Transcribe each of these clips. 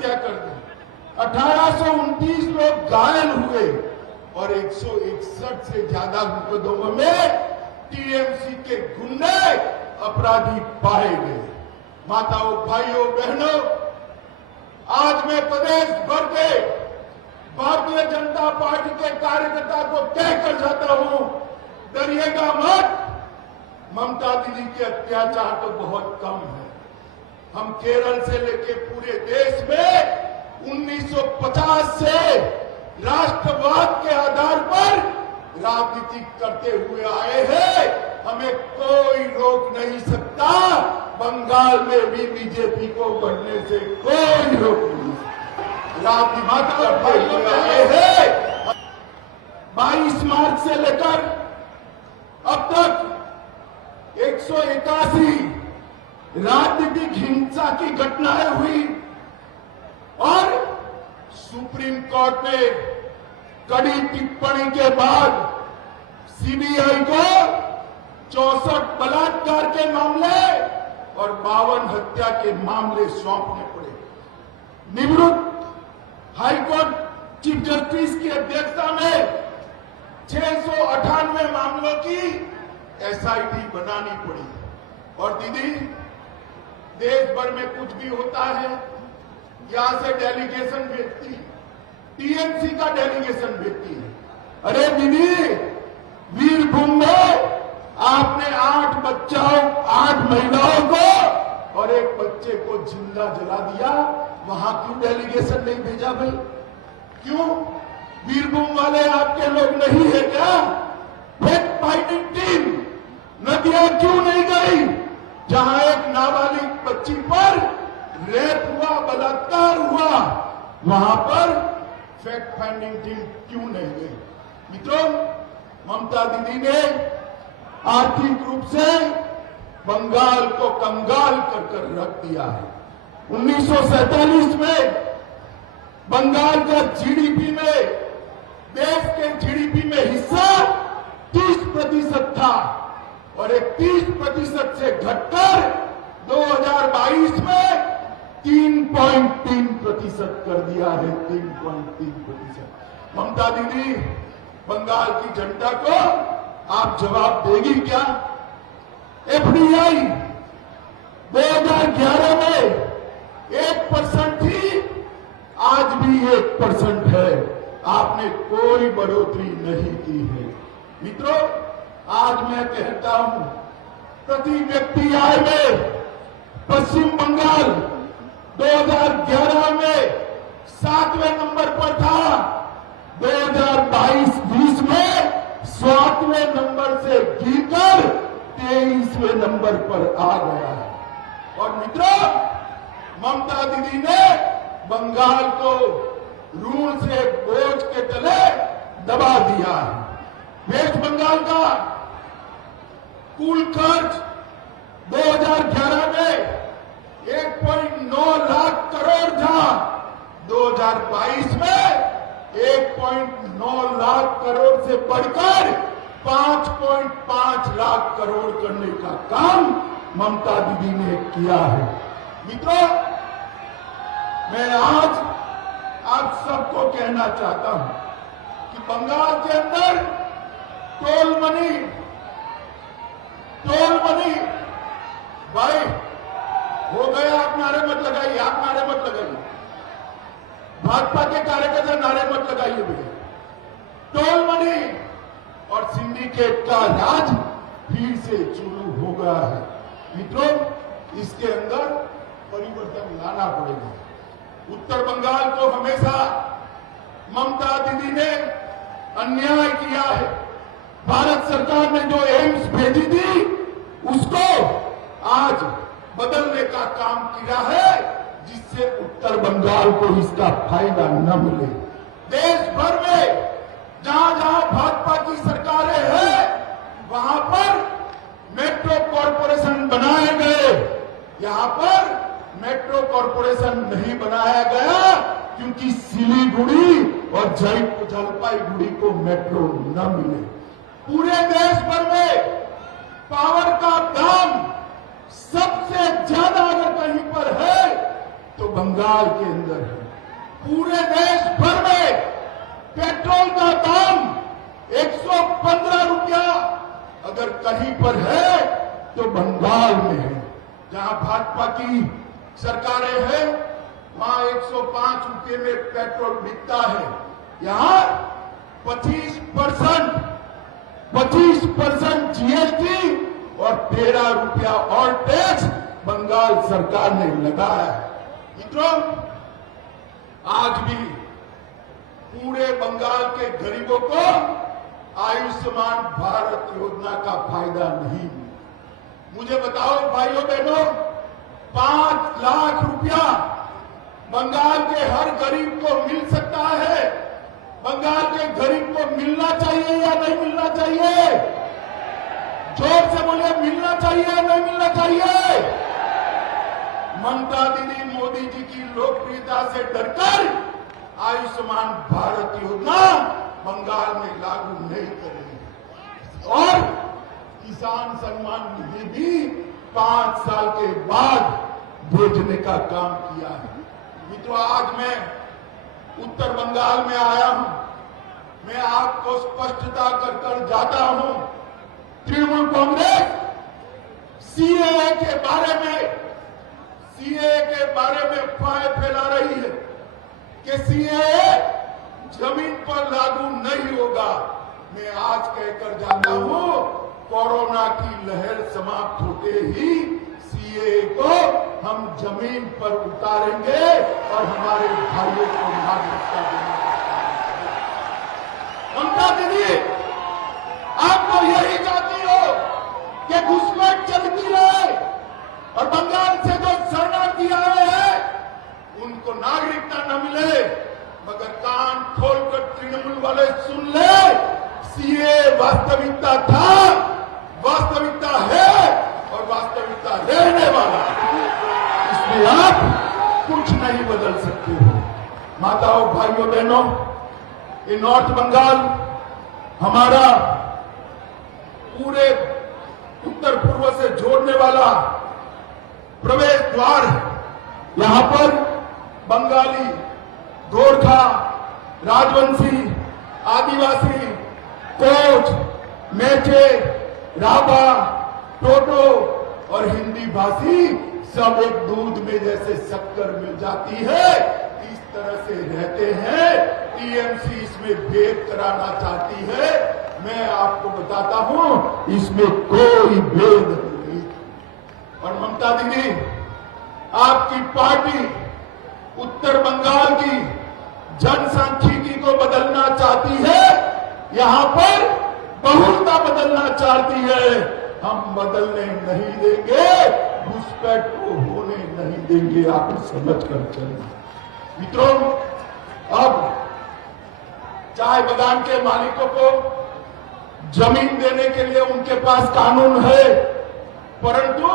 हत्या कर दी। 1829 लोग घायल हुए और 161 से ज्यादा मुकदमों में टीएमसी के गुंडे अपराधी पाए गए। माताओं, भाइयों, बहनों, आज मैं प्रदेश भर के भारतीय जनता पार्टी के कार्यकर्ता को कहकर जाता हूं, डरिएगा मत। ममता दीदी के अत्याचार तो बहुत कम है। हम केरल से लेकर पूरे देश में 1950 से राष्ट्रवाद के आधार पर राजनीति करते हुए आए हैं। हमें कोई रोक नहीं सकता। बंगाल में भी बीजेपी को बढ़ने से कोई रोक नहीं सकता। राजनीति करते हुए आए हैं। 22 मार्च से लेकर अब तक 181 राजनीतिक हिंसा की घटनाएं हुई और सुप्रीम कोर्ट ने कड़ी टिप्पणी के बाद सीबीआई को 64 बलात्कार के मामले और 52 हत्या के मामले सौंपने पड़े। निवृत्त हाईकोर्ट चीफ जस्टिस की अध्यक्षता में 698 मामलों की एसआईटी बनानी पड़ी। और दीदी, देश भर में कुछ भी होता है, यहां से डेलीगेशन भेजती, टीएमसी का डेलीगेशन भेजती है। अरे दीदी, वीरभूम में आपने 8 महिलाओं को और एक बच्चे को जिंदा जला दिया, वहां क्यों डेलीगेशन नहीं भेजा भाई? क्यों? वीरभूम वाले आपके लोग नहीं है क्या? फैक्ट फाइंडिंग टीम नदियां क्यों नहीं गई? जहां एक नाबालिग बच्ची पर रेप हुआ, बलात्कार हुआ, वहां पर फैक्ट फाइंडिंग टीम क्यों नहीं गई? मित्रों, ममता दीदी ने आर्थिक रूप से बंगाल को कंगाल कर रख दिया है। 1947 में बंगाल का जीडीपी में, देश के जीडीपी में हिस्सा 30% था और 31% से घटकर 2022 में 3.3% कर दिया है। 3.3%। ममता दीदी, बंगाल की जनता को आप जवाब देगी क्या? एफडीआई 2011 में 1% थी, आज भी 1% है। आपने कोई बढ़ोतरी नहीं की है। मित्रों, आज मैं कहता हूं, प्रति व्यक्ति आय में पश्चिम बंगाल 2011 में 7वें नंबर पर था, 2022-20 में 7वें नंबर से गिरकर 23वें नंबर पर आ गया है। और मित्रों, ममता दीदी ने बंगाल को ऋण से बोझ के तले दबा दिया है। वेस्ट बंगाल का कुल कर्ज 2011 में 1.9 लाख करोड़ था, 2022 में 1.9 लाख करोड़ से बढ़कर 5.5 लाख करोड़ करने का काम ममता दीदी ने किया है। मित्रों, मैं आज आप सबको कहना चाहता हूं कि बंगाल के अंदर टोल मनी भाई हो गया। आप नारे मत लगाइए, आप नारे मत लगाइए। भाजपा के कार्यकर्ता नारे मत लगाइए भैया। टोल मनी और सिंडिकेट का राज फिर से शुरू हो गया है। मित्रों, इसके अंदर परिवर्तन लाना पड़ेगा। उत्तर बंगाल को हमेशा ममता दीदी ने अन्याय किया है। भारत सरकार ने जो एम्स भेजी थी, उसको आज बदलने का काम किया है, जिससे उत्तर बंगाल को इसका फायदा न मिले। देश भर में जहां जहां भाजपा की सरकारें हैं, वहां पर मेट्रो कॉरपोरेशन बनाए गए। यहां पर मेट्रो कॉरपोरेशन नहीं बनाया गया क्योंकि सिलीगुड़ी और जलपाईगुड़ी को मेट्रो न मिले। पूरे देश भर में पावर का दाम सबसे ज्यादा अगर कहीं पर है तो बंगाल के अंदर है। पूरे देश भर में पेट्रोल का दाम 115 रुपया अगर कहीं पर है तो बंगाल में है। जहां भाजपा की सरकारें हैं वहां 105 रुपये में पेट्रोल बिकता है। यहां 25% जीएसटी और 13 रुपया और टैक्स बंगाल सरकार ने लगाया है। मित्रों, आज भी पूरे बंगाल के गरीबों को आयुष्मान भारत योजना का फायदा नहीं मिला। मुझे बताओ भाइयों बहनों, 5 लाख रुपया बंगाल के हर गरीब को मिल सकता है। बंगाल के गरीब को मिलना चाहिए या नहीं मिलना चाहिए? जोर से बोलिए, मिलना चाहिए या नहीं मिलना चाहिए? ममता दीदी मोदी जी की लोकप्रियता से डरकर आयुष्मान भारत योजना बंगाल में लागू नहीं करेंगे और किसान सम्मान निधि भी 5 साल के बाद भेजने का काम किया है। मित्रों, आज मैं उत्तर बंगाल में आया हूं। मैं आपको स्पष्टता कर जाता हूं, तृणमूल कांग्रेस सीएए के बारे में अफवाहें फैला रही है कि सीएए जमीन पर लागू नहीं होगा। मैं आज कहकर जाता हूं, कोरोना की लहर समाप्त होते ही सीएए को हम जमीन पर उतारेंगे और हमारे भाइयों को नागरिकता देंगे। ममता दीदी, आप तो यही चाहती हो कि घुसपैठ चलती रहे और बंगाल से जो शरणार्थी आए हैं उनको नागरिकता न मिले, मगर कान खोलकर तृणमूल वाले सुन ले, सीएए वास्तविकता था, वास्तविकता है और वास्तविकता रहने वाला। इसमें आप कुछ नहीं बदल सकते हो। माताओं, भाइयों, बहनों, ये नॉर्थ बंगाल हमारा पूरे उत्तर पूर्व से जोड़ने वाला प्रवेश द्वार है। यहां पर बंगाली, गोरखा, राजवंशी, आदिवासी, कोच, मेचे, राभा, टोटो और हिंदी भाषी सब एक दूध में जैसे शक्कर मिल जाती है, इस तरह से रहते हैं। टीएमसी इसमें भेद कराना चाहती है। मैं आपको बताता हूं, इसमें कोई भेद नहीं। और ममता दीदी, आपकी पार्टी उत्तर बंगाल की जनसांख्यिकी को बदलना चाहती है, यहां पर बहुलता बदलना चाहती है। हम बदलने नहीं देंगे, घुसपैठ को होने नहीं देंगे। आप समझ कर चलें। मित्रों, अब चाय बागान के मालिकों को जमीन देने के लिए उनके पास कानून है, परंतु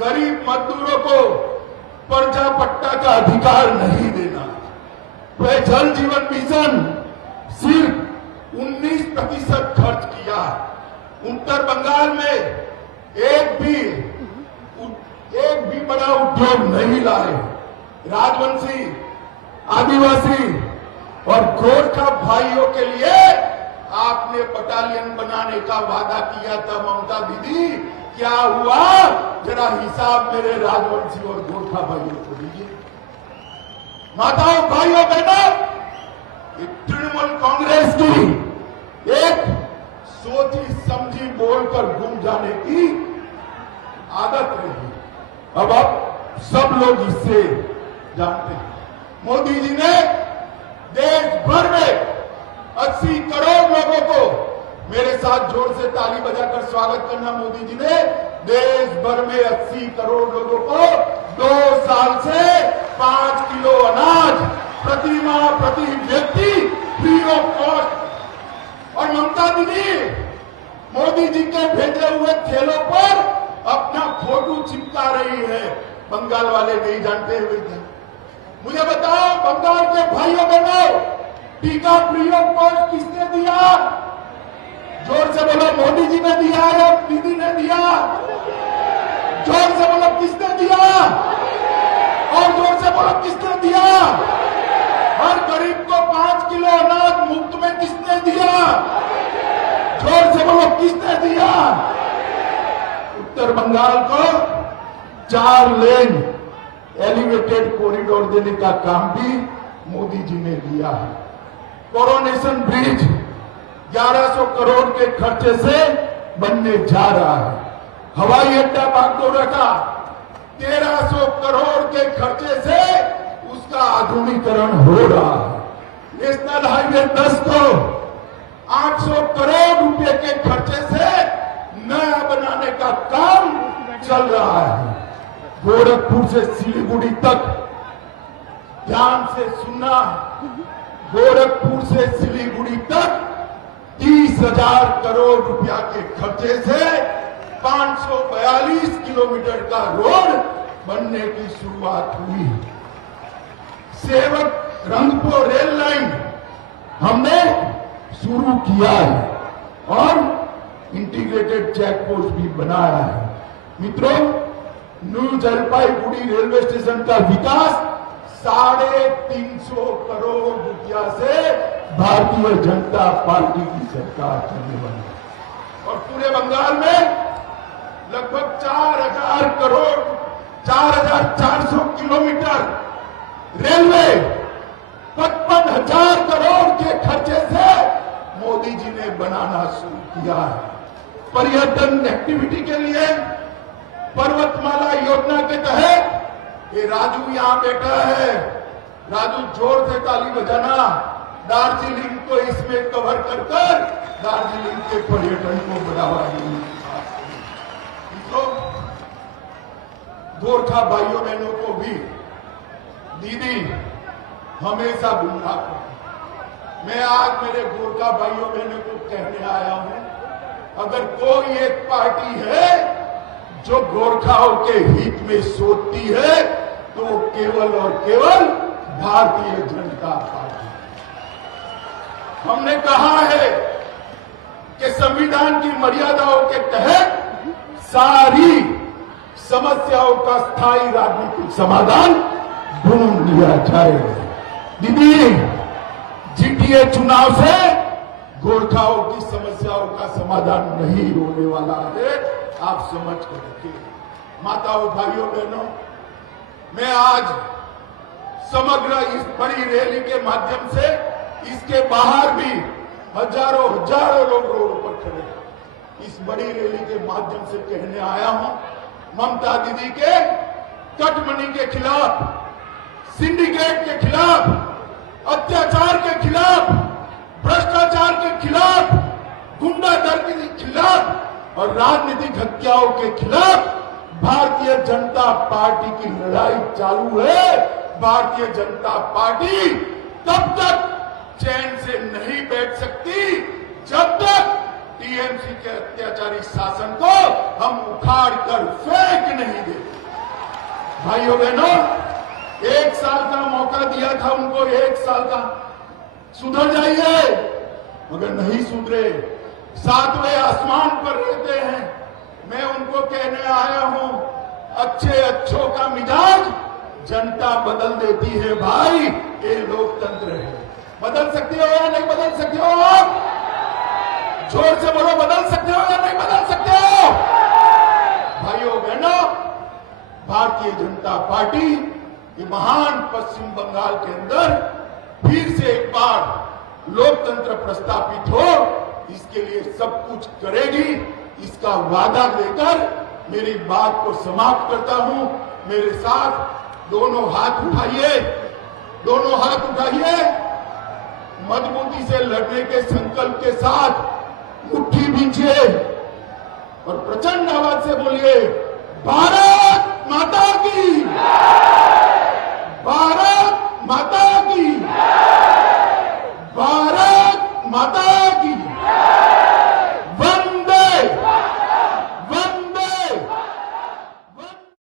गरीब मजदूरों को पर्चा पट्टा का अधिकार नहीं देना। वह जल जीवन मिशन सिर्फ 19% खर्च किया। उत्तर बंगाल में एक भी बड़ा उद्योग नहीं लाए। राजवंशी, आदिवासी और गोरखा भाइयों के लिए आपने बटालियन बनाने का वादा किया था। ममता दीदी, क्या हुआ? जरा हिसाब मेरे राजवंशी और गोरखा भाइयों को दीजिए। माताओं, भाइयों, बहनों, तृणमूल कांग्रेस की एक सोची समझी बोलकर गुम जाने की आदत रही। अब आप सब लोग इससे जानते हैं। मोदी जी ने देश भर में 80 करोड़ लोगों को, मेरे साथ जोर से ताली बजाकर स्वागत करना, मोदी जी ने देश भर में 80 करोड़ लोगों को 2 साल से 5 किलो अनाज प्रति माह प्रति व्यक्ति फ्री ऑफ कॉस्ट। और ममता दीदी मोदी जी के भेजे हुए थैलों पर अपना फोटो चिपका रही है। बंगाल वाले नहीं जानते हुए थे। मुझे बताओ, बंगाल के भाइयों बहनों, टीका फ्री ऑफ कॉस्ट किसने दिया? जोर से बोलो, मोदी जी ने दिया या दीदी ने दिया? जोर से बोलो, किसने दिया? और जोर से बोलो किसने दिया? हर गरीब को 5 किलो अनाज मुफ्त में किसने दिया? जोर से बोलो किसने दिया? उत्तर बंगाल को 4 लेन एलिवेटेड कॉरिडोर देने का काम भी मोदी जी ने दिया है। कोरोनेशन ब्रिज 1100 करोड़ के खर्चे से बनने जा रहा है। हवाई अड्डा बागडोगरा का 1300 करोड़ के खर्चे से उसका आधुनिकीकरण हो रहा है। नेशनल हाईवे 10 को 800 करोड़ रुपए के खर्चे से नया बनाने का काम चल रहा है। गोरखपुर से सिलीगुड़ी तक ध्यान से सुनना, गोरखपुर से सिलीगुड़ी तक 30,000 करोड़ रुपया के खर्चे से 542 किलोमीटर का रोड बनने की शुरुआत हुई। सेवक रंगपुर रेल लाइन हमने शुरू किया है और इंटीग्रेटेड चेक पोस्ट भी बनाया है। मित्रों, न्यू जलपाईगुड़ी रेलवे स्टेशन का विकास 350 करोड़ रुपया से भारतीय जनता पार्टी की सरकार करने वाली है। और पूरे बंगाल में लगभग 4,000 करोड़ 4,400 किलोमीटर रेलवे 55,000 करोड़ के खर्चे से मोदी जी ने बनाना शुरू किया है। पर्यटन एक्टिविटी के लिए पर्वतमाला योजना के तहत ये राजू यहां बैठा है, राजू जोर से ताली बजाना, दार्जिलिंग को इसमें कवर कर कर दार्जिलिंग के पर्यटन को बढ़ावा देने। गोरखा भाइयों बहनों को भी दीदी हमेशा गुमराह करती। मैं आज मेरे गोरखा भाइयों बहनों को कहने आया हूं, अगर कोई एक पार्टी है जो गोरखाओं के हित में सोचती है तो केवल और केवल भारतीय जनता पार्टी। हमने कहा है कि संविधान की मर्यादाओं के तहत सारी समस्याओं का स्थायी राजनीतिक समाधान ढूंढ लिया जाए। दीदी, जीटीए चुनाव से गोरखाओं की समस्याओं का समाधान नहीं होने वाला है, आप समझ कर रखिए। माताओं, भाइयों, बहनों, मैं आज समग्र इस बड़ी रैली के माध्यम से इसके बाहर भी हजारों लोग रोड पर खड़े हैं। इस बड़ी रैली के माध्यम से कहने आया हूं, ममता दीदी के कटमनी के खिलाफ, सिंडिकेट के खिलाफ, अत्याचार के खिलाफ, भ्रष्टाचार के खिलाफ, गुंडागर्दी के खिलाफ और राजनीतिक हत्याओं के खिलाफ भारतीय जनता पार्टी की लड़ाई चालू है। भारतीय जनता पार्टी तब तक चैन से नहीं बैठ सकती जब तक टीएमसी के अत्याचारी शासन को हम उखाड़ कर फेंक नहीं देते। भाइयों बहनों, 1 साल का मौका दिया था उनको, 1 साल का, सुधर जाइए। मगर नहीं सुधरे, 7वें आसमान पर रहते हैं। मैं उनको कहने आया हूं, अच्छों का मिजाज जनता बदल देती है भाई, ये लोकतंत्र है। बदल सकते हो या नहीं बदल सकते हो? आप जोर से बोलो, बदल सकते हो या नहीं बदल सकते हो? भाइयों बहनों, भारतीय जनता पार्टी ये महान पश्चिम बंगाल के अंदर फिर से एक बार लोकतंत्र प्रस्थापित हो, इसके लिए सब कुछ करेगी, इसका वादा देकर मेरी बात को समाप्त करता हूं। मेरे साथ दोनों हाथ उठाइए, दोनों हाथ उठाइए, मजबूती से लड़ने के संकल्प के साथ मुट्ठी भींचिए और प्रचंड आवाज से बोलिए, भारत माता की, भारत माता की, भारत माता